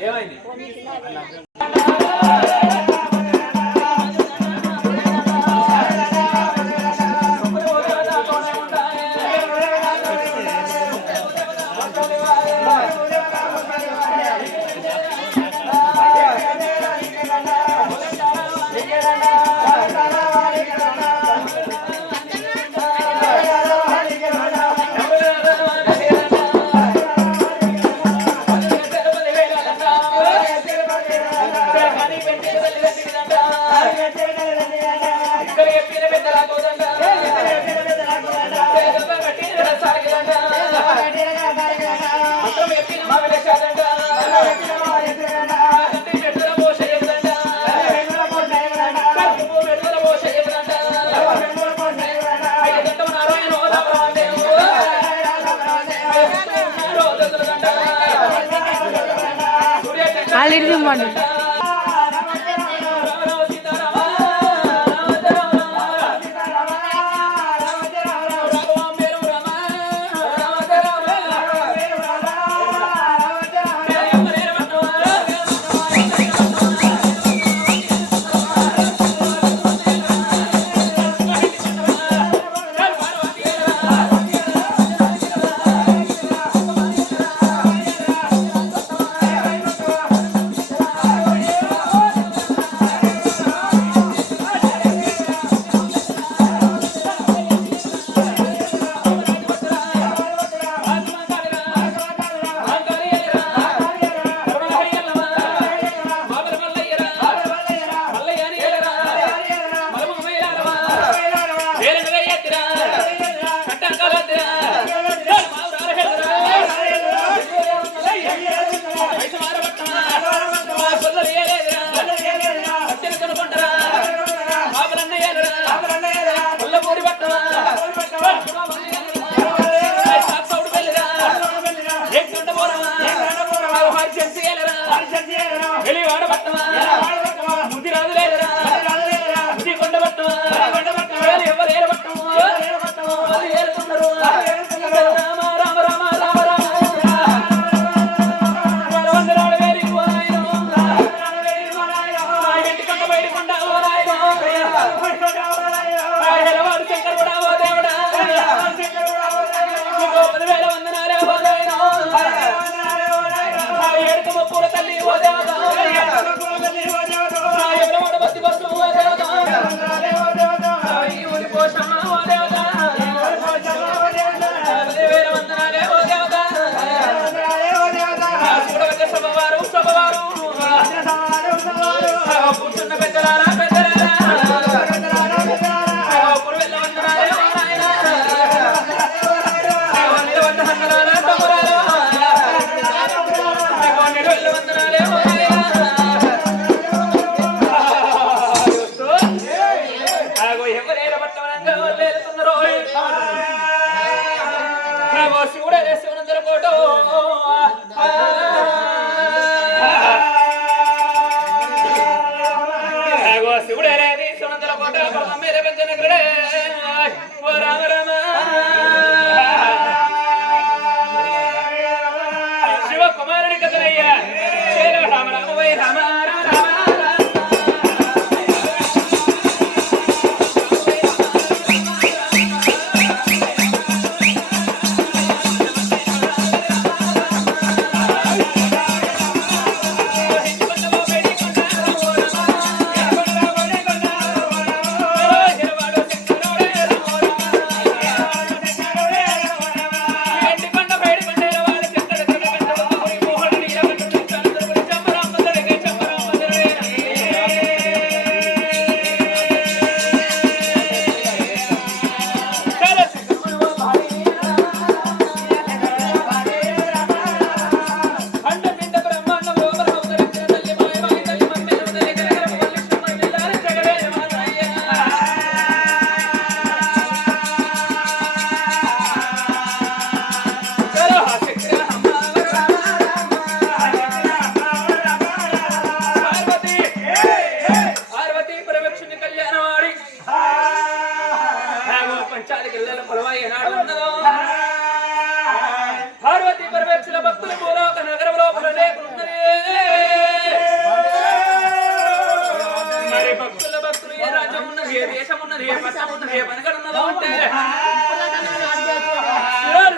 ఏమైంది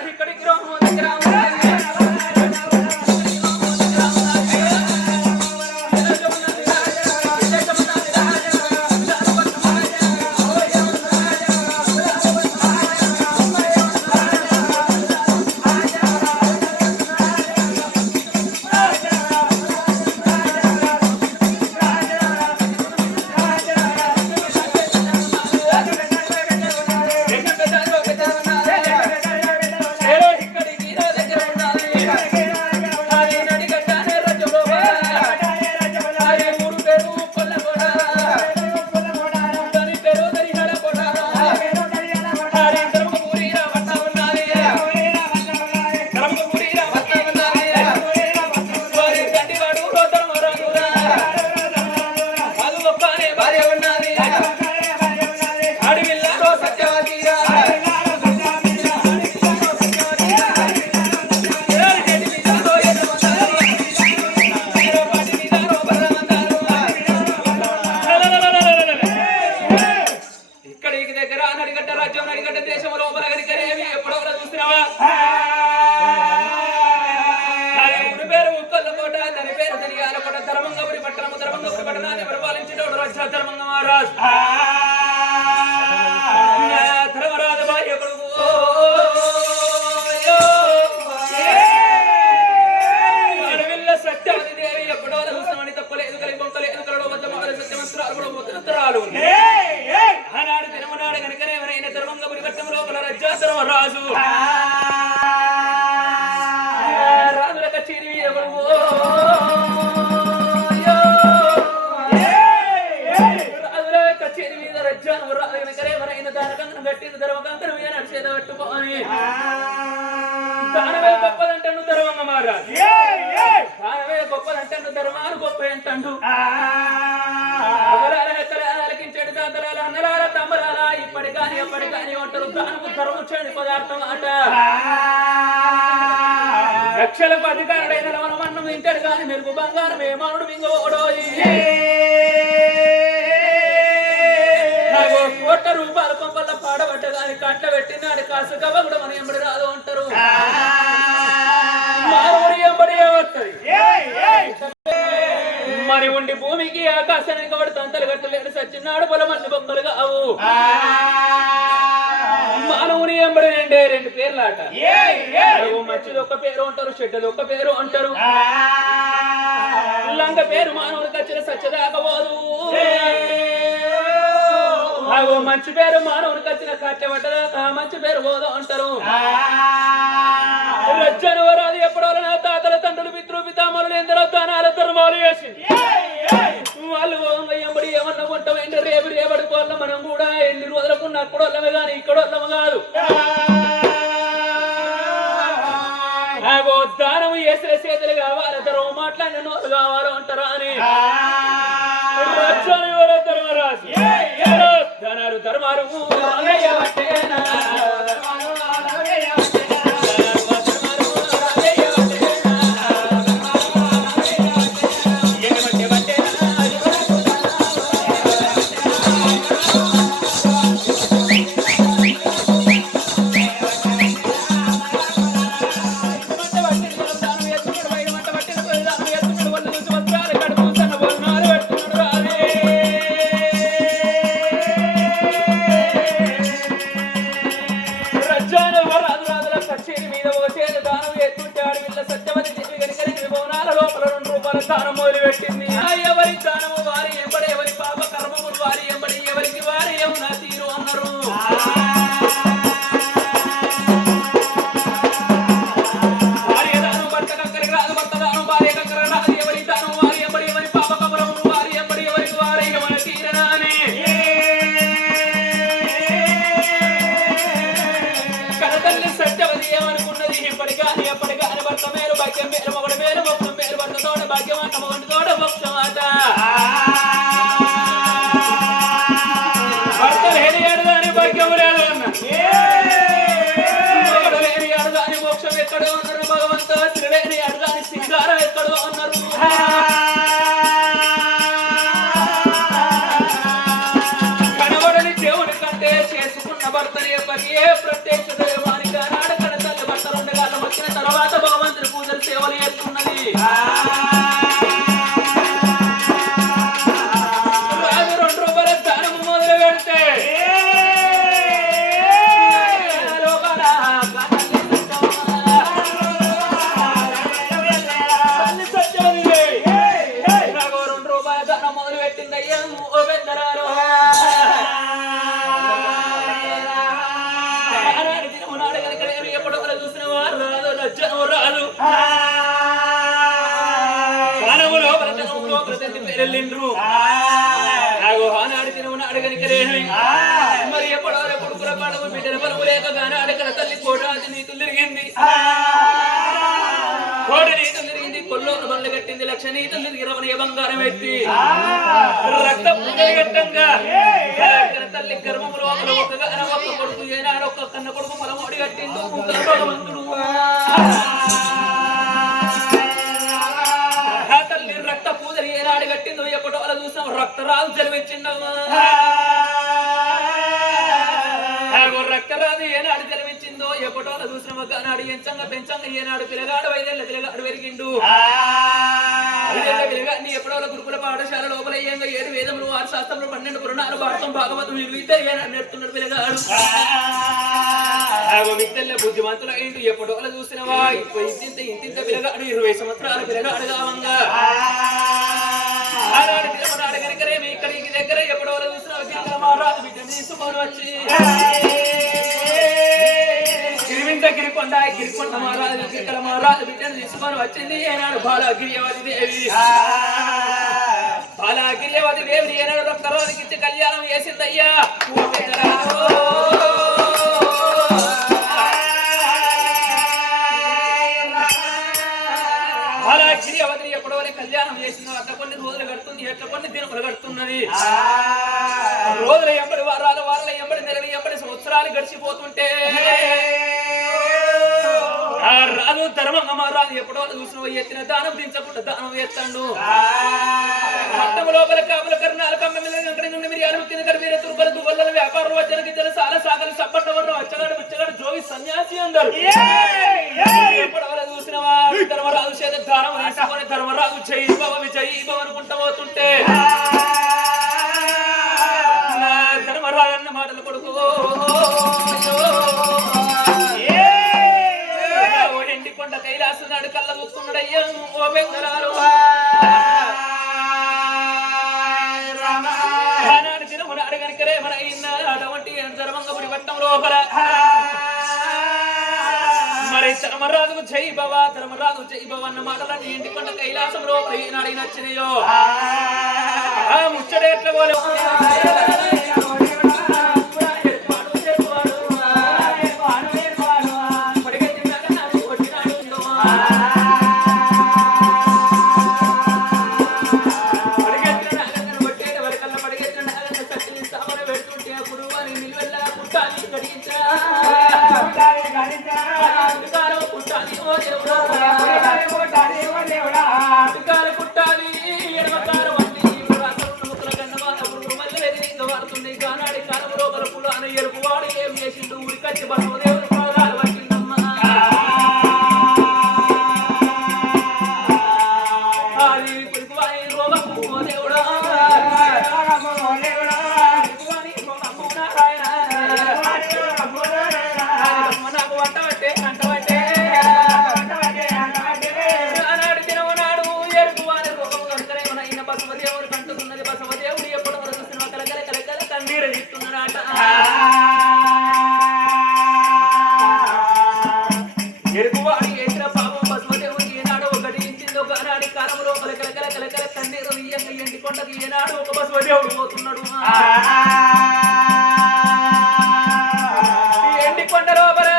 ఇక్కడికి రాజు రాజుల కచేరి రాజుల కచేరి మీద రజ్జాను రాజులకరేవరైన దానకంగా గట్టిన ధర్మకంకరం నడిచేద పట్టుకోని దానమే గొప్పదంటను ధర్మంగా మారాజు దానమే గొప్పదంటను ధర్మాలు గొప్ప ఏంటండు ఆలకించాడు దాతరాల అన్నరాల తమ్మరాల ఇప్పటి కానీ ఎప్పటి కానీ అంటారు దానము ధర్మం చేయని పదార్థం అట లక్షలకు అధికారుడైన రమణమన్నం తింటాడు కానీ మెరుగు బంగారం ఏమానుడు మింగోడోయి కోట్ల రూపాయల కొంపల్ల పాడబట్ట కానీ కట్ల పెట్టినాడు కాసు కవ్వకుడు మన ఎంబడి రాదు అంటారు మానవుడి ఎంబడి వస్తుంది మరి ఉండి భూమికి ఆకాశానికి కాబట్టి తంతలు కట్టలేడు సచ్చినాడు పొలమన్ని బొమ్మలు కావు మానవుని ఎంబడి రెండు పేర్లు ఆట మంచిది ఒక పేరు అంటారు చెడ్డది ఒక పేరు అంటారు లంగ పేరు మానవునికి వచ్చిన సచ్చదాకపోదు మంచి పేరు మానవునికి వచ్చిన కట్టె పట్టదాకా మంచి పేరు పోదు అంటారు రజ్జనవరాది ఎప్పుడో నా తాతల తండ్రులు పితృ పితామరులు ఎందరో దానాల ధర్మాలు చేసింది వాళ్ళు ఎంబడి ఏమన్నా కొంటామంటే రేపు రేపటి కోళ్ళ మనం కూడా ఎన్ని రోజులకున్న అక్కడ వాళ్ళమే కానీ ఇక్కడ వాళ్ళము కాదు దానం వేసే చేతులు కావాలి ధర్మ మాట్లాడిన నోరు కావాలో అంటారా అని ధర్మరాజు ధనాలు ధర్మాలు దానం మొదలు పెట్టింది ఎవరి దానము వారి ఎంబడి ఎవరి పాప కర్మములు వారి ఎంబడి ఎవరికి వారి ఏమన్నా తీరు అన్నారు భార్య దానం భర్త కక్కరికి రాదు భర్త దానం భార్య కక్కర రాదు ఎవరి దానం వారి ఎంబడి ఎవరి పాప కర్మములు వారి ఎంబడి ఎవరికి వారి ఏమన్నా తీరనా అని కనతల్లి సత్యవతి ఏమనుకున్నది ఎప్పటి కానీ భర్త మేలు భాగ్యం మేలు మొగడు మేలు మొగడు మేలు భర్త తోట భాగ్యం అంట మొగడు తోట మోక్షం అట భర్త లేని ఆడదాని భాగ్యం లేదు అన్న మొగడు లేని ఆడదాని మోక్షం ఎక్కడో అన్నారు భగవంత స్త్రీ లేని ఆడదాని సింగారం ఎక్కడో అన్నారు కనబడని దేవుని చెప్పకే ప్రత్యక్ష దైవానికి ఆనాడు కడతల్లి బట్టలుండగాలం వచ్చిన తర్వాత భగవంతుని పూజలు సేవలు చేస్తున్నది. రాజు 2 రూపాయల స్థానము మొదలు పెడితే మరి ఎప్పుడో కొడుకుల పడవ బిడ్డల పరువు లేక గానాడు ఇక్కడ తల్లి కోటాది నీతులు తిరిగింది. కోటి నీతులు తిరిగింది, కొల్లోను బండ్లు కట్టింది, 1,00,000 నీతులు తిరిగి రమణీయ బంగారం ఎత్తి రక్త పుంగట్టంగా తల్లి గర్భములు ఒక్క కొడుకు ఏనాడు ఒక్క కన్న కొడుకు పొలమోడి కట్టిండు భగవంతుడు. తల్లి రక్త పూజలు ఏనాడు కట్టిందో ఎప్పటో అలా చూసాం రక్తరాలు జన్మించిండవు. రక్తరాజు ఏనాడు జన్మించిందో ఎప్పటో అలా చూసిన నాడు ఎంచంగా పెంచంగా ఏనాడు పిల్లగాడు 5 ఏళ్ల పిల్లగాడు పెరిగిండు. 5 ఏళ్ల పిల్లగాడిని ఎప్పుడో గురుకుల పాఠశాల లోపల 7 వేదములు 6 శాస్త్రములు 12 పురాణాలు భారతం భాగవతం నేర్పుతున్నాడు పిల్లగాడు. విత్తెల్ల బుద్ధిమంతులు అయిండు ఎప్పటో అలా చూసినవా ఇంతింత పిల్లగాడు 20 సంవత్సరాల పిల్లగాడు కావంగా ఆనాడు తిరుమనాడు కనుకరేమి ఇక్కడికి దగ్గర ఎప్పుడో అలా చూసిన మహారాజు బిడ్డని తీసుకొని వచ్చి గిరికొండ మహారాజు ఇక్కడ మహారాజు బిడ్డను తీసుకొని వచ్చింది. ఏనాడు బాలగిరియవతి దేవి ఏనాడు రక్తరోధికి ఇచ్చి కళ్యాణం చేసిందయ్యా. బాలగిరియవతిని ఎప్పుడో కళ్యాణం చేసిందో అట్లా కొన్ని రోజులు గడుతుంది, ఎట్లా కొన్ని దినములు గడుతున్నది. రోజుల ఎంబడి వారాల ఎంబడి నెలలు ఎంబడి సంవత్సరాలు గడిచిపోతుంటే రాజు ధర్మంగా రాజు ఎప్పుడో చూసిన ఎత్తిన దానం దించకుండా దానం ఎత్తాడు. రక్తము లోపల కాపుల కర్ణాలు కమ్మ నుండి మిరియాలు కింద కరివీర తురుపలు దువ్వల వ్యాపారం వచ్చరికి జల సాల సాగలు సప్పట్టవరం వచ్చగాడు బిచ్చగాడు జోగి సన్యాసి అందరు ఎప్పుడో చూసినవా ధర్మరాజు చేత దానం తీసుకొని ధర్మరాజు జై భవ అనుకుంటా పోతుంటే ధర్మరాజు అన్న మాటలు కొడుకు ఎండికొండ కైలాసు నాడు కళ్ళ చూస్తున్నాడయ్యా. ఓ బెంగరాలు ఆనాడు తిరుమనాడు కనుకరే మన అటువంటి ధర్మంగపుడి పట్టం లోపల మరి ధర్మరాజుకు జై భవ అన్న మాటలన్నీ ఎండికొండ కైలాసం లోపల ఈనాడు నచ్చినాయో ఆ ముచ్చట ఎట్లా పోలే ఎండికొండ లోపల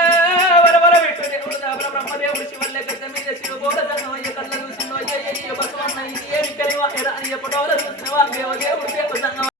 వరవర విట్టు దేవుడు బ్రహ్మదేవుడు శివల్లే గడ్డ మీద శివగోడ కళ్ళ చూసిన ఏమి కలివా ఎప్పటో చూసిన దేవదేవుడు